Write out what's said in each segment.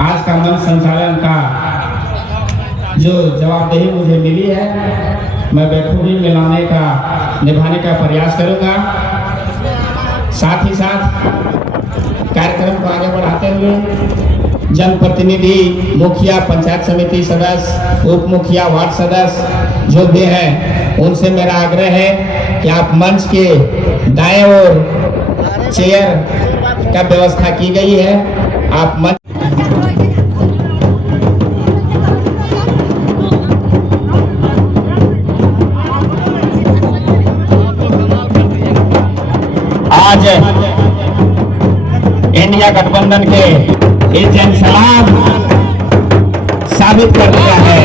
आज का मंच संचालन का जो जवाबदेही मुझे मिली है, मैं बखूबी निभाने का प्रयास करूंगा। साथ ही साथ कार्यक्रम को आगे बढ़ाते हुए जनप्रतिनिधि, मुखिया, पंचायत समिति सदस्य, उप मुखिया, वार्ड सदस्य जो भी हैं, उनसे मेरा आग्रह है कि आप मंच के दाएं ओर चेयर का व्यवस्था की गई है, आप मंच आज इंडिया गठबंधन के इस जनसलाब साबित कर दिया है।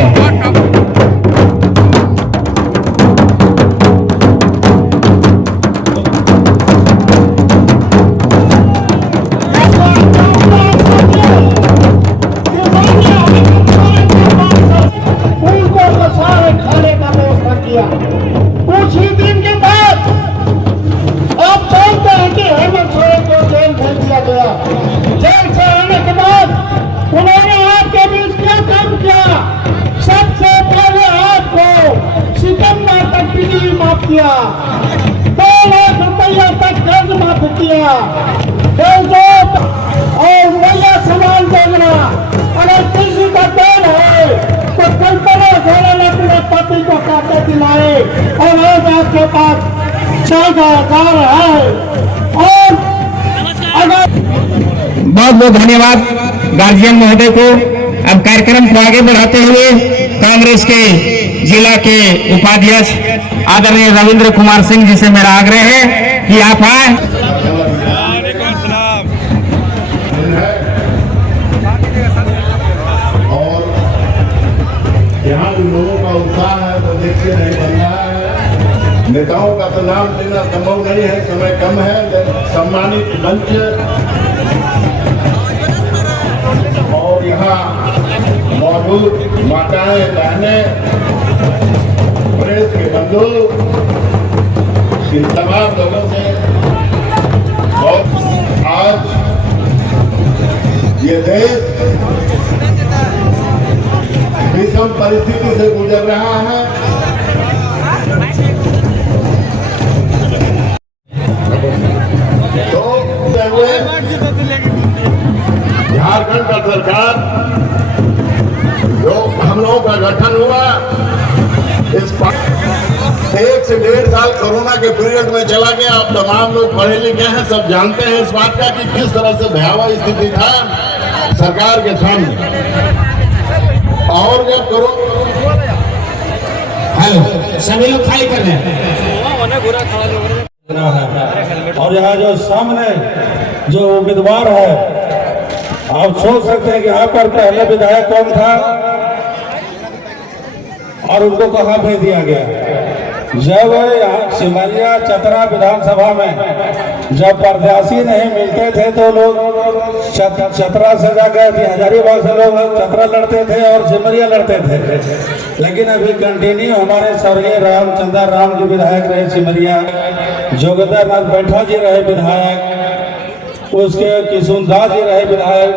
कुछ ही दिन के बाद आप जानते हैं कि हेमंत सोरेन को जेल भेज दिया गया। जेल से आने के बाद उन्होंने आपके बीच क्या काम किया? सबसे पहले आपको सितम तक बिजली माफ किया, 2 लाख रुपया तक कर्ज माफ किया, और मैया समान देना। अगर किसी का देन है तो कल्पना सोरेन अपने पति को काटे दिलाए और आज आपके पास 14,000 है। और अगर बहुत बहुत धन्यवाद गार्जियन महोदय को। अब कार्यक्रम को आगे बढ़ाते हुए कांग्रेस के जिला के उपाध्यक्ष आदरणीय रविंद्र कुमार सिंह जी से मेरा आग्रह है कि आप आए। और यहाँ लोगों का उत्साह है वो देखिए नहीं बन रहा है। नेताओं का तो नाम लेना संभव नहीं है, समय कम है। सम्मानित मंच और यहाँ मौजूद माताएं, बहनें, प्रेस के बंधु, इन तमाम लोगों से और आज ये देश विषम परिस्थिति से गुजर रहा है। झारखंड का सरकार जो हम लोगों का गठन हुआ, इस 1 से 1.5 साल कोरोना के पीरियड में चला गया। आप तमाम लोग पढ़े लिखे हैं, सब जानते हैं इस बात का कि किस तरह से भयावह स्थिति था सरकार के सामने। और जब सभी लोग खाली कर रहे हैं और यहाँ जो सामने जो उम्मीदवार है, आप सोच सकते हैं कि यहाँ पर पहले विधायक कौन था और उनको कहाँ भेज दिया गया। जब यहाँ सिमरिया चतरा विधानसभा में जब प्रत्याशी नहीं मिलते थे तो लोग चतरा से जाकर हजारीबाग से लोग चतरा लड़ते थे और सिमरिया लड़ते थे। लेकिन अभी कंटिन्यू हमारे स्वर्गीय रामचंद्र राम जी विधायक रहे सिमरिया, जोगेंद्र नाथ बैठा जी रहे विधायक, उसके किशुनदास जी रहे विधायक।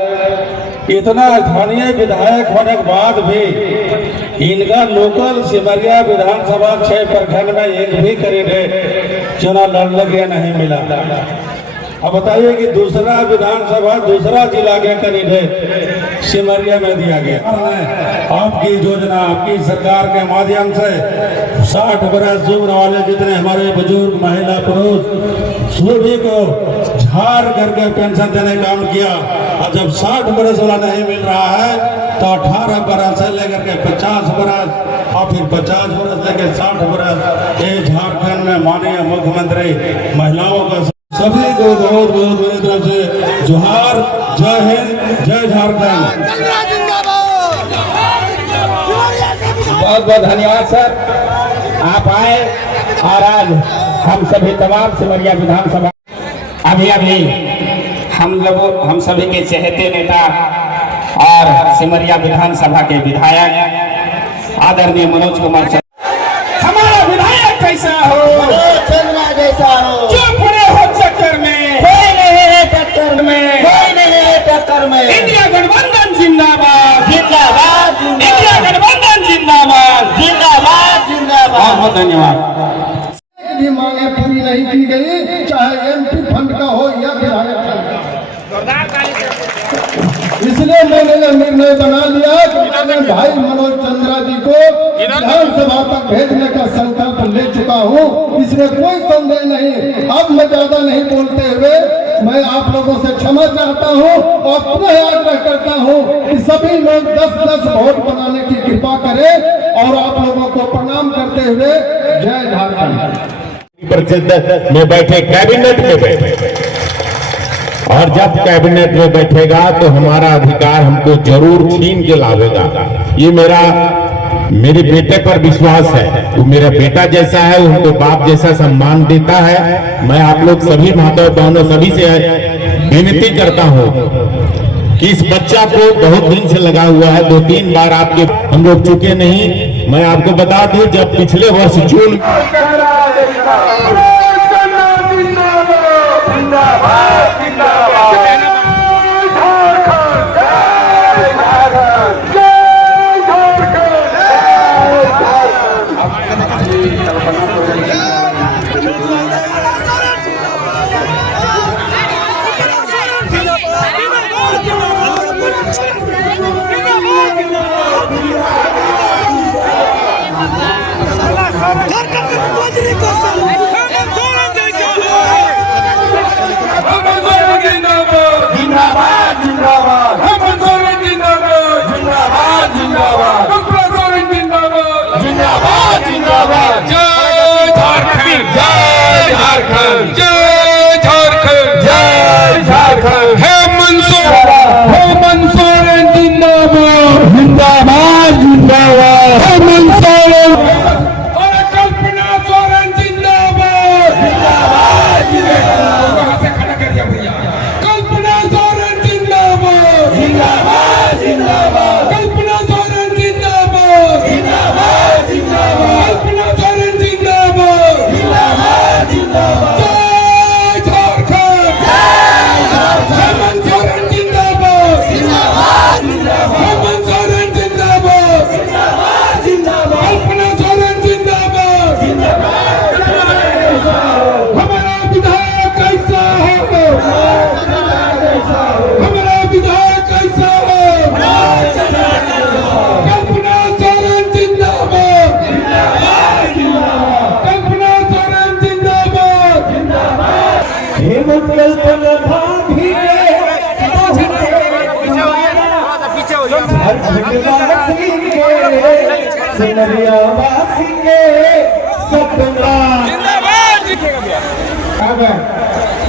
इतना स्थानीय विधायक होने के बाद भी इनका लोकल सिमरिया विधानसभा 6 प्रखंड में एक भी करीब चुनाव लड़ने के नहीं मिला। अब बताइए कि दूसरा विधानसभा दूसरा जिला के करीब सिमरिया में दिया गया। आपकी योजना, आपकी सरकार के माध्यम से 60 बरस उम्र वाले जितने हमारे बुजुर्ग, महिला, पुरुष सभी को झाड़ करके पेंशन देने का काम किया। और जब 60 बरस वाला नहीं मिल रहा है तो 18 बरस से लेकर के 50 बरस और फिर 50 बरस लेकर 60 बरस ये झारखंड में माननीय मुख्यमंत्री महिलाओं का सभी को बहुत बहुत मेरी तरफ से जोहार। जय हिंद, जय झारखंड। बहुत बहुत धन्यवाद सर, आप आए। और आज हम सभी तमाम सिमरिया विधानसभा अभी हम सभी के चहेते नेता और सिमरिया विधानसभा के विधायक आदरणीय मनोज कुमार हमारा विधायक कैसा हो, जैसा हो, जो पूरे हो चक्कर में, कोई नहीं है टक्कर में, कोई नहीं है टक्कर में। इंडिया गठबंधन धन्यवाद। भी मांगे पूरी नहीं की गई, चाहे एमपी फंड का हो या विधायक फंड। इसलिए मैंने यह निर्णय बना लिया कि मैंने भाई मनोज चंद्रा जी को विधानसभा तक भेजने का संकल्प ले चुका हूँ। इसमें कोई संदेह नहीं। अब मैं ज्यादा नहीं बोलते हुए मैं आप लोगों से क्षमा चाहता हूँ और पुनः आग्रह करता हूँ कि सभी लोग 10-10 वोट बनाने की कृपा करें और आप लोगों को प्रणाम करते हुए जय झारखंड। परिषद में बैठे, कैबिनेट में बैठे, और जब कैबिनेट में बैठेगा तो हमारा अधिकार हमको जरूर छीन के लावेगा। ये मेरे बेटे पर विश्वास है। वो मेरा बेटा जैसा है, वो हमको बाप जैसा सम्मान देता है। मैं आप लोग सभी माता बहनों सभी से विनती करता हूँ कि इस बच्चा को बहुत दिन से लगा हुआ है। 2-3 बार आपके हम लोग चुके नहीं। मैं आपको बता दूं, जब पिछले वर्ष जून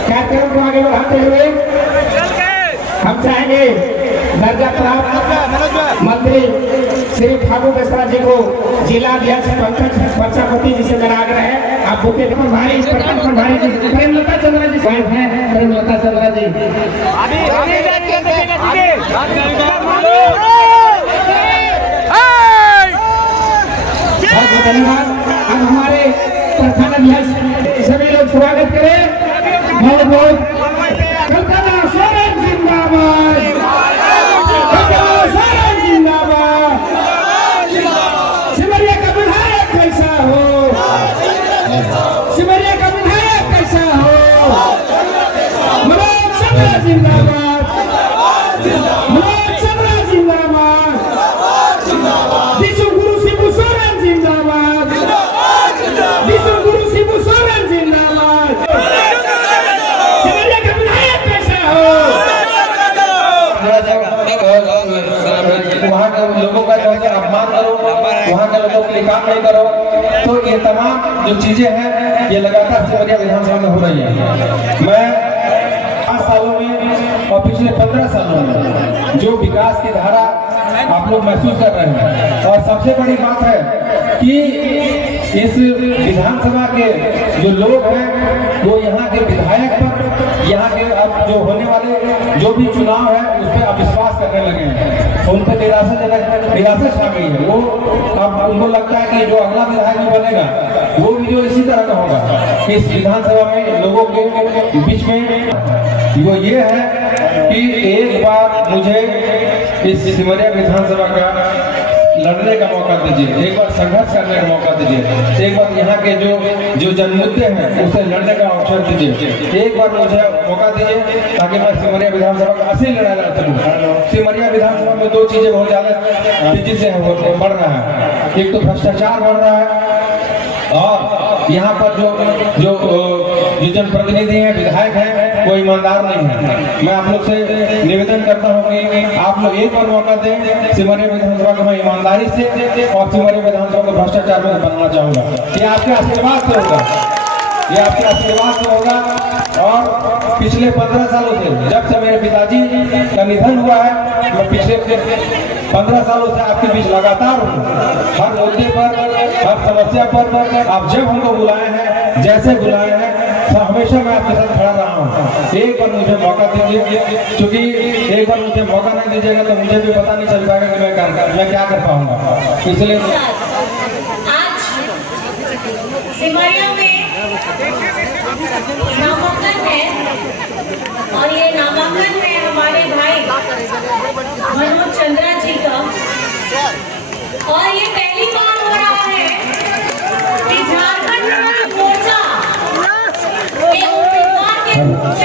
कार्यक्रम को आगे बढ़ाते हुए हम चाहेंगे दर्जा प्राप्त मंत्री श्री फागू मिश्रा जी को जिला अध्यक्ष पंकज प्रजापति जी से मेरा आग्रह है। आप बुके भाई जी, प्रेमलता चंद्रा जी साहब हैं, प्रेमलता चंद्रा जी बहुत धन्यवाद। अब हमारे प्रधान अध्यक्ष सभी लोग स्वागत करें। बहुत बहुत कलकत्ता सोरेन जिंदाबाद, कलकत्ता सोरेन जिंदाबाद। सिमरिया का विधायक कैसा हो, सिमरिया का विधायक कैसा हो। मनोज चंद्रा जिंदाबाद, मनोज चंद्रा जिंदाबाद। विश्व गुरु शिबू सोरेन जिंदाबाद, विश्व गुरु शिबू सोरेन जिंदाबाद। वहाँ के लोगों का जो है अपमान करो, वहाँ के लोगों के लिए काम नहीं करो, तो ये तमाम जो चीजें हैं ये लगातार सिमरिया विधानसभा में हो रही है। मैं 5 सालों में और पिछले 15 सालों में जो विकास की धारा आप लोग महसूस कर रहे हैं, और सबसे बड़ी बात है कि इस विधानसभा के जो लोग हैं वो यहाँ के विधायक पर, यहाँ के अब जो होने वाले जो भी चुनाव है उस पर अविश्वास करने लगे हैं। तो उन पर निराशा छा गई है। वो अब उनको लगता है कि जो अगला विधायक भी बनेगा वो भी जो इसी तरह का होगा। इस विधानसभा में लोगों के बीच में वो ये है कि एक बार मुझे इस सिमरिया विधानसभा का लड़ने का मौका दीजिए, एक बार संघर्ष करने का मौका दीजिए, एक बार यहाँ के जो जनमुद्दे हैं उसे लड़ने का अवसर दीजिए, एक बार मुझे मौका दीजिए ताकि मैं सिमरिया विधानसभा का असली लड़ाई लड़ सकूं। सिमरिया विधानसभा में दो चीजें बहुत ज्यादा तेजी से बढ़ रहा है, एक तो भ्रष्टाचार बढ़ रहा है और यहाँ पर जो जनप्रतिनिधि हैं, विधायक हैं, वो ईमानदार नहीं है। मैं आप लोग से निवेदन करता हूँ कि आप लोग एक बार मौका दें सिमरिया विधानसभा को, मैं ईमानदारी से और सिमरिया विधानसभा को भ्रष्टाचार में बनाना चाहूँगा। ये आपके आशीर्वाद से होगा, ये आपके आशीर्वाद से होगा। और पिछले 15 सालों से, जब से मेरे पिताजी का निधन हुआ है, मैं पिछले 15 सालों से आपके बीच लगातार हूँ। हर मुद्दे पर, हर समस्या पर आप जब हमको बुलाए हैं, जैसे बुलाए हैं, तो हमेशा मैं आपके साथ खड़ा रहा हूँ। एक बार मुझे मौका दीजिए, क्योंकि एक बार मुझे मौका नहीं दीजिएगा तो मुझे भी पता नहीं चल पाएगा कि मैं क्या कर पाऊंगा। इसलिए आज सिमरिया में नामांकन है और ये नामांकन है हमारे भाई मनोज चंद्रा जी का, और ये पहली बार हो रहा है कि झारखंड मोर्चा के उम्मीदवार के रूप में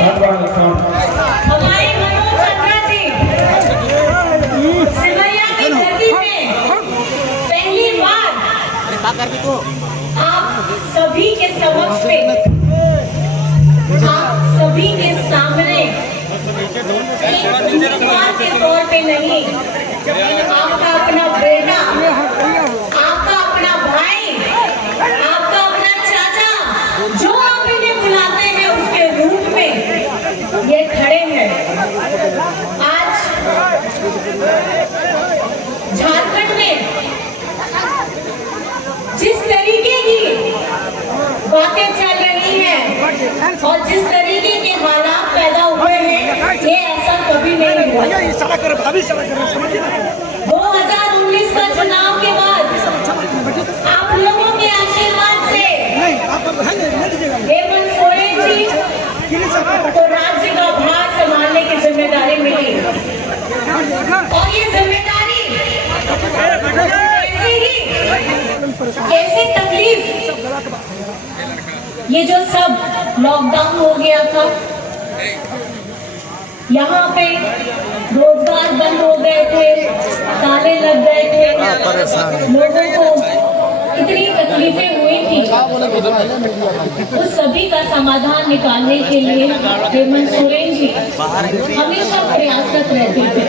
हमारे मनोज चंद्रा जी सिमरिया की धरती में पहली बार आप सभी के समक्ष में, आप सभी के सामने एक उम्मीदवार के तौर पे नहीं, आपका अपना बेटा, आपका अपना भाई, आपका अपना चाचा, जो आप इन्हें बुलाते हैं उसके रूप में ये खड़े हैं। आज झारखंड में जिस तरीके की बातें चल रही हैं और जिस तरीके के हालात पैदा हुए हैं, ये ऐसा कभी नहीं हुआ। 2019 का चुनाव के बाद आप लोगों के आशीर्वाद से हेमंत सोरेन जी को राज्य का भार संभालने की जिम्मेदारी मिली, और ये जिम्मेदारी कैसे तकलीफ, ये जो सब लॉकडाउन हो गया था, यहाँ पे रोजगार बंद हो गए थे, ताले लग गए थे, लोगों को इतनी तकलीफें हुई थी, उस सभी का समाधान निकालने के लिए हेमंत सोरेन जी हमेशा प्रयासरत रहते थे।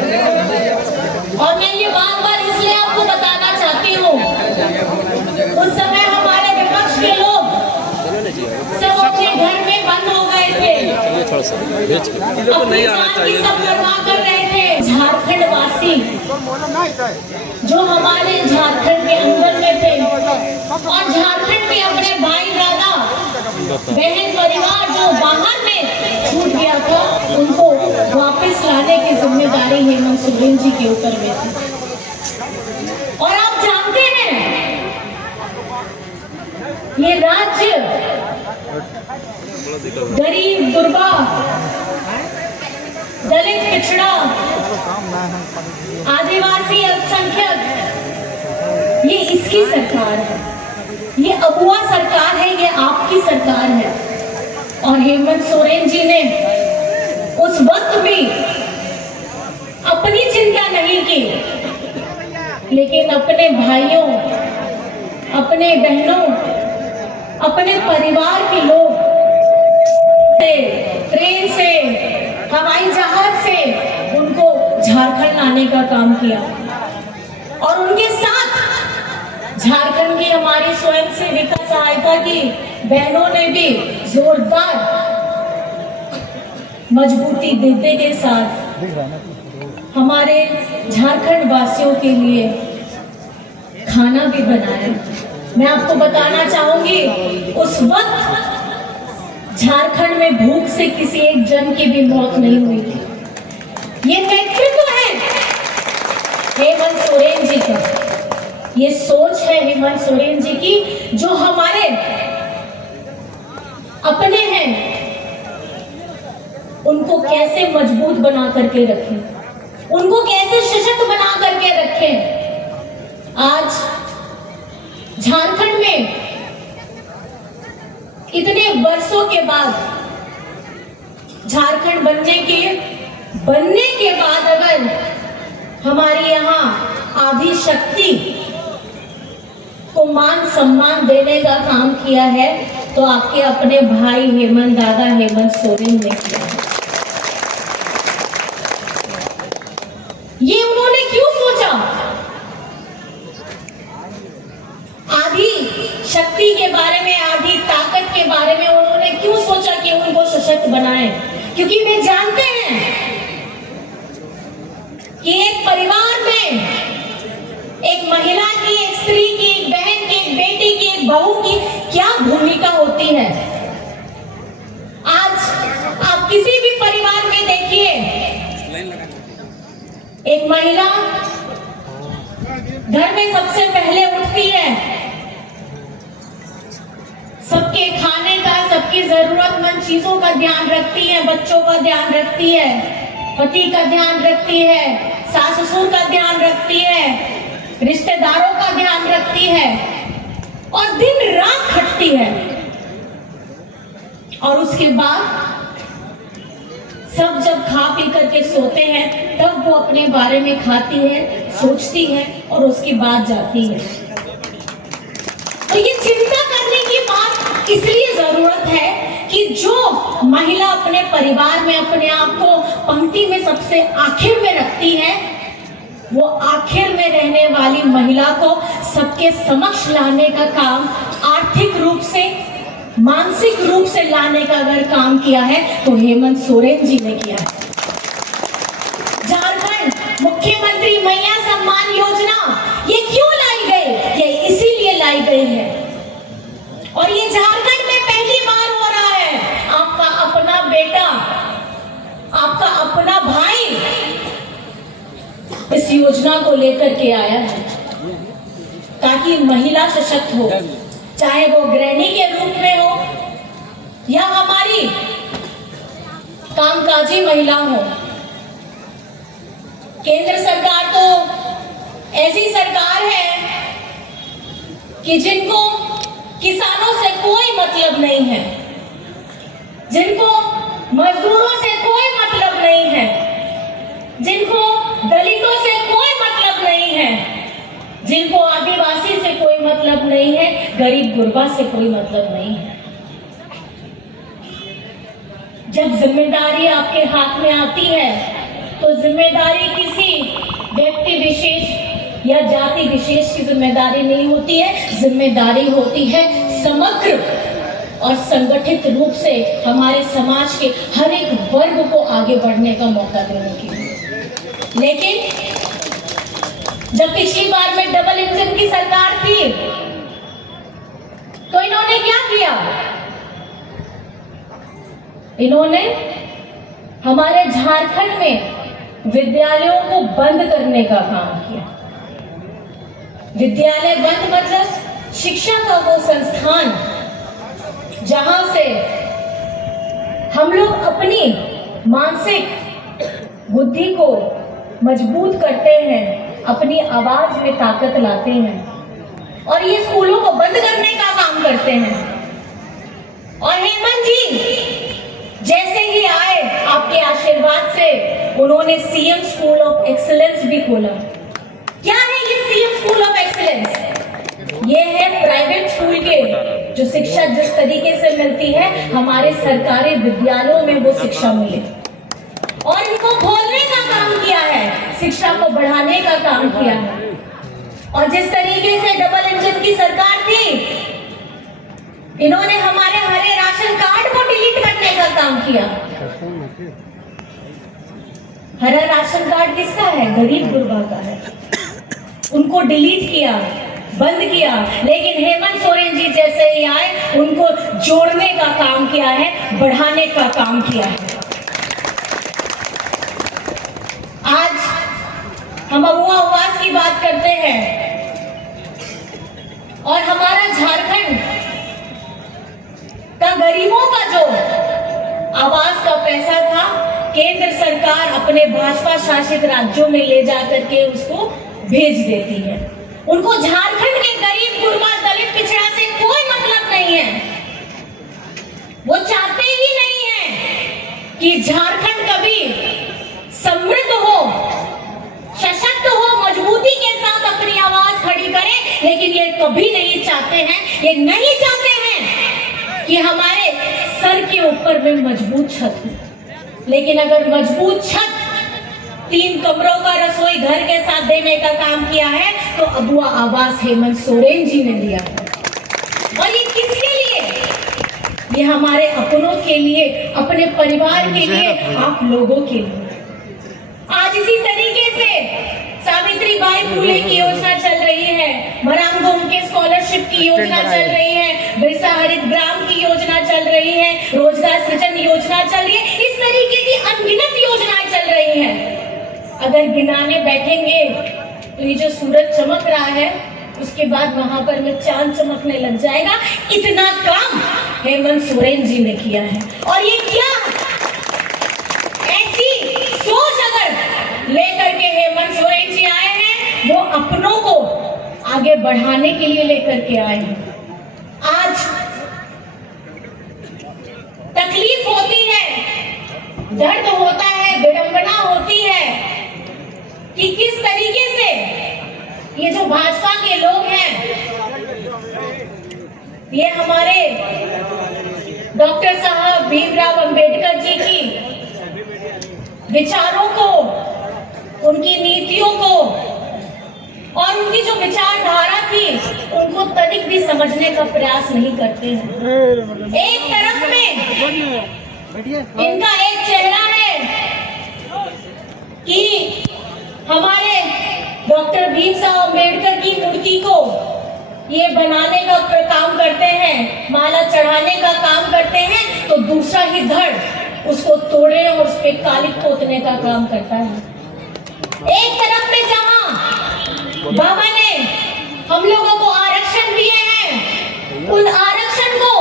और मैं ये बार-बार इसलिए आपको बताना चाहती हूँ, उस समय हमारे विपक्ष के लोग सब अपने घर में बंद हो गए थे, अपनी जान की सब परवाह कर रहे थे। झारखंड वासी जो हमारे झारखंड के अंदर में थे और झारखंड में अपने भाई दादा बहन परिवार जो बाहर में छूट गया था, उनको वापस लाने की जिम्मेदारी हेमंत सोरेन जी के ऊपर में थी। और आप जानते हैं ये राज्य गरीब, गुरबा, दलित, पिछड़ा, आदिवासी, अल्पसंख्यक, ये इसकी सरकार है, ये अगुआ सरकार है, ये आपकी सरकार है। और हेमंत सोरेन जी ने उस वक्त भी अपनी चिंता नहीं की, लेकिन अपने भाइयों, अपने बहनों, अपने परिवार के लोग ट्रेन से, हवाई जहाज से उनको झारखंड लाने का काम किया। और उनके साथ झारखंड की हमारी स्वयं सेविका सहायता की बहनों ने भी जोरदार मजबूती देने के साथ हमारे झारखंड वासियों के लिए खाना भी बनाया। मैं आपको बताना चाहूंगी, उस वक्त झारखंड में भूख से किसी एक जन की भी मौत नहीं हुई थी। ये नेतृत्व है हेमंत सोरेन जी का, ये सोच है हेमंत सोरेन जी की, जो हमारे अपने हैं उनको कैसे मजबूत बना करके रखें, उनको कैसे सशक्त बना करके रखें। आज झारखंड में इतने वर्षों के बाद, झारखंड बनने के बाद अगर हमारे यहाँ आदि शक्ति को मान सम्मान देने का काम किया है तो आपके अपने भाई हेमंत दादा हेमंत सोरेन ने किया है। ये उन्होंने क्यों सोचा? आदि शक्ति के बारे में, आदि ताकत के बारे में उन्होंने क्यों सोचा कि उनको सशक्त बनाएं? क्योंकि वे जानते हैं कि एक परिवार में एक महिला की, एक स्त्री की, एक बहन की, एक बेटी की, एक बहू की क्या भूमिका होती है। आज आप किसी भी परिवार में देखिए, एक महिला घर में सबसे पहले उठती है, सबके खाने का, सबकी जरूरतमंद चीजों का ध्यान रखती है, बच्चों का ध्यान रखती है, पति का ध्यान रखती है, सास ससुर का ध्यान रखती है, रिश्तेदारों का ध्यान रखती है और दिन रात खटती है। और उसके बाद सब जब खा पी करके सोते हैं तब वो अपने बारे में खाती है, सोचती है और उसके बाद जाती है। तो ये चिंता करने की बात इसलिए जरूरत है कि जो महिला अपने परिवार में अपने आप को पंक्ति में सबसे आखिर में रखती है, वो आखिर में रहने वाली महिला को सबके समक्ष लाने का काम, आर्थिक रूप से, मानसिक रूप से लाने का अगर काम किया है तो हेमंत सोरेन जी ने किया है। झारखंड मुख्यमंत्री मैया सम्मान योजना ये क्यों लाई गई? ये इसीलिए लाई गई है और ये झारखंड में पहली बार हो रहा है। आपका अपना बेटा, आपका अपना भाई इस योजना को लेकर के आया है ताकि महिला सशक्त हो, चाहे वो गृहिणी के रूप में हो या हमारी कामकाजी महिला हो। केंद्र सरकार तो ऐसी सरकार है कि जिनको किसानों से कोई मतलब नहीं है, जिनको मजदूरों से कोई मतलब नहीं है, जिनको दलितों से कोई मतलब नहीं है, जिनको आदिवासी से कोई मतलब नहीं है, गरीब गुरबा से कोई मतलब नहीं है। जब जिम्मेदारी आपके हाथ में आती है तो जिम्मेदारी किसी व्यक्ति विशेष या जाति विशेष की जिम्मेदारी नहीं होती है, जिम्मेदारी होती है समग्र और संगठित रूप से हमारे समाज के हर एक वर्ग को आगे बढ़ने का मौका देने की। लेकिन जब पिछली बार में डबल इंजन की सरकार थी तो इन्होंने क्या किया? इन्होंने हमारे झारखंड में विद्यालयों को बंद करने का काम किया। विद्यालय बंद मतलब शिक्षा का वो संस्थान जहां से हम लोग अपनी मानसिक बुद्धि को मजबूत करते हैं, अपनी आवाज में ताकत लाते हैं और ये स्कूलों को बंद करने का काम करते हैं। और हेमंत जी जैसे ही आए, आपके आशीर्वाद से उन्होंने सीएम स्कूल ऑफ एक्सीलेंस भी खोला। क्या है ये सीएम स्कूल ऑफ एक्सीलेंस? ये है प्राइवेट स्कूल के जो शिक्षा जिस तरीके से मिलती है हमारे सरकारी विद्यालयों में वो शिक्षा मिले और इनको खोलने का काम किया है, शिक्षा को बढ़ाने का काम किया है। और जिस तरीके से डबल इंजन की सरकार थी, इन्होंने हमारे हरे राशन कार्ड को डिलीट करने का काम किया। हरा राशन कार्ड किसका है? गरीब गुरबा का है। उनको डिलीट किया, बंद किया, लेकिन हेमंत सोरेन जी जैसे ही आए उनको जोड़ने का काम किया है, बढ़ाने का काम किया है। आज हम अगुआ उपवास की बात करते हैं और हमारा झारखंड का गरीबों का जो आवास का पैसा था केंद्र सरकार अपने भाजपा शासित राज्यों में ले जाकर के उसको भेज देती है। उनको झारखंड के गरीब गुरबा दलित पिछड़ा से कोई मतलब नहीं है। वो चाहते ही नहीं है कि झारखंड कभी समृद्ध हो, सशक्त हो, मजबूती के साथ अपनी आवाज खड़ी करे। लेकिन ये कभी नहीं चाहते हैं, ये नहीं चाहते हैं कि हमारे सर के ऊपर में मजबूत छत हो। लेकिन अगर मजबूत छत 3 कमरों का रसोई घर के साथ देने का काम किया है तो अबुआ आवास हेमंत सोरेन जी ने दिया है। और ये किसके लिए? ये हमारे अपनों के लिए, अपने परिवार के लिए, आप लोगों के लिए। आज इसी तरीके से सावित्रीबाई फुले की योजना चल रही है, मराम घूम के स्कॉलरशिप की योजना चल रही है, बिरसा हरित ग्राम की योजना चल रही है, रोजगार सृजन योजना चल रही है। इस तरीके की अनगिनत योजनाएं चल रही हैं। अगर गिनाने बैठेंगे तो ये जो सूरज चमक रहा है उसके बाद वहां पर में चांद चमकने लग जाएगा। इतना काम हेमंत सोरेन जी ने किया है। और ये क्या ऐसी सोच अगर लेकर के हेमंत सोरेन जी आए हैं, वो अपनों को आगे बढ़ाने के लिए लेकर के आए हैं। आज तकलीफ होती है, दर्द होता है, विडंबना होती है कि किस तरीके से ये जो भाजपा के लोग हैं, ये हमारे डॉक्टर साहब भीमराव अंबेडकर जी की विचारों को, उनकी नीतियों को और उनकी जो विचारधारा थी उनको तनिक भी समझने का प्रयास नहीं करते हैं। एक तरफ में इनका एक चेहरा है कि हमारे डॉक्टर भीमराव अंबेडकर की मूर्ति को ये बनाने का काम करते हैं, माला चढ़ाने का काम करते हैं, तो दूसरा ही धड़ उसको तोड़ने और उस पर कालिक पोतने का काम करता है। एक तरफ में जहां बाबा ने हम लोगों को आरक्षण दिए हैं, उन आरक्षण को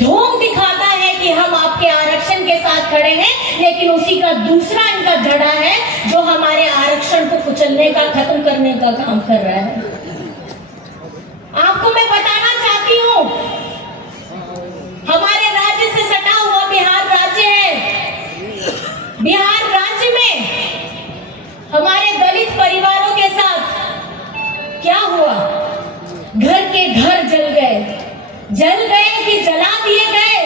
ढोंग दिखाता है कि हम आपके आरक्षण के साथ खड़े हैं, लेकिन उसी का दूसरा इनका धड़ा है जो हमारे आरक्षण को कुचलने का, खत्म करने का काम कर रहा है। आपको मैं बताना चाहती हूं, हमारे राज्य से सटा हुआ बिहार राज्य है। बिहार राज्य में हमारे दलित परिवारों के साथ क्या हुआ? घर के घर जल गए। जल गए कि जला दिए गए?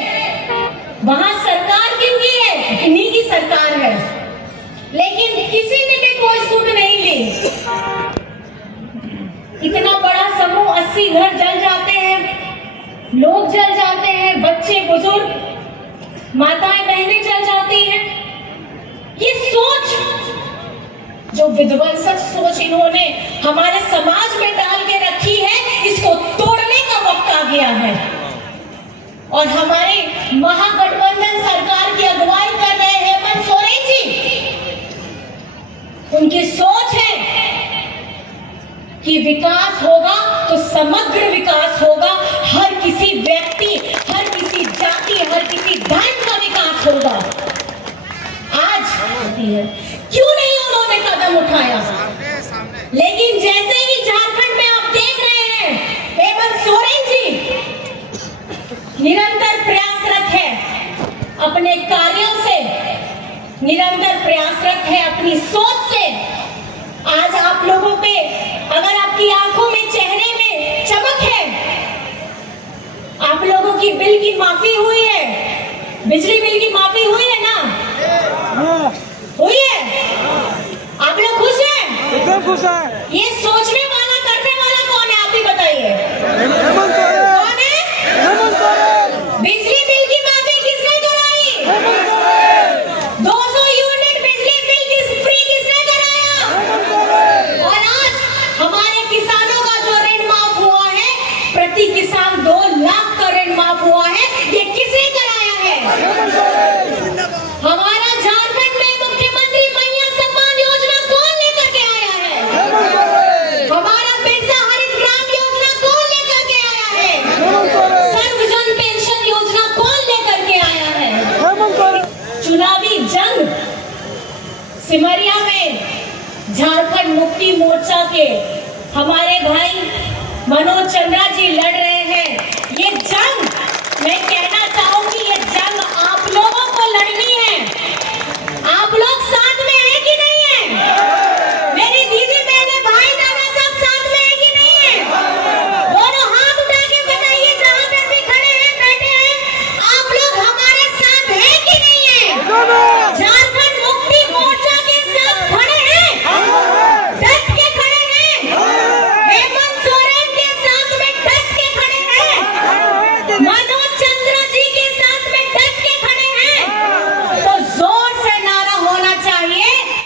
वहां सरकार किनकी है? इन्हीं की सरकार है। लेकिन किसी ने भी कोई सुध नहीं ली। इतना बड़ा समूह, 80 घर जल जाते हैं, लोग जल जाते हैं, बच्चे बुजुर्ग, माताएं बहनें जल जाती हैं। ये सोच, जो विध्वंसक सोच इन्होंने हमारे समाज में डाल के रखी है, इसको तोड़ने का वक्त आ गया है। और हमारे महागठबंधन सरकार की अगुवाई कर रहे हेमंत सोरेन जी, उनकी सोच है कि विकास होगा तो समग्र विकास होगा। हर किसी व्यक्ति, हर किसी जाति, हर किसी धर्म का विकास होगा। आज क्यों नहीं उन्होंने कदम उठाया? लेकिन जैसे ही झारखंड में आप देख रहे हैं, हेमंत सोरेन जी निरंतर प्रयासरत है, अपने कार्यों से निरंतर प्रयासरत है, अपनी सोच से। आज आप लोगों पे, अगर आपकी आंखों में, चेहरे में चमक है, आप लोगों की बिल की माफी हुई है, बिजली बिल की माफी हुई है ना? हुई है? आप लोग खुश हैं? एकदम खुश हैं। ये सोचने वाला, करने वाला कौन है? आप ही बताइए। कौन है? बिजली बिल की माफी किसने कराई? 200 यूनिट बिजली बिल फ्री किसने कराया? और आज हमारे किसानों का जो ऋण माफ हुआ है, प्रति किसान 2 लाख का ऋण माफ हुआ है, ये किसने कराया है? हमारा झारखंड में मुख्यमंत्री मैया सम्मान योजना कौन लेकर के आया है? हमारा बिरसा हरित ग्राम योजना कौन लेकर के आया है? सर्वजन पेंशन योजना कौन लेकर के आया है? चुनावी जंग सिमरिया में झारखंड मुक्ति मोर्चा के हमारे भाई मनोज चंद्रा जी लड़ रहे हैं। ये जंग मैं कहना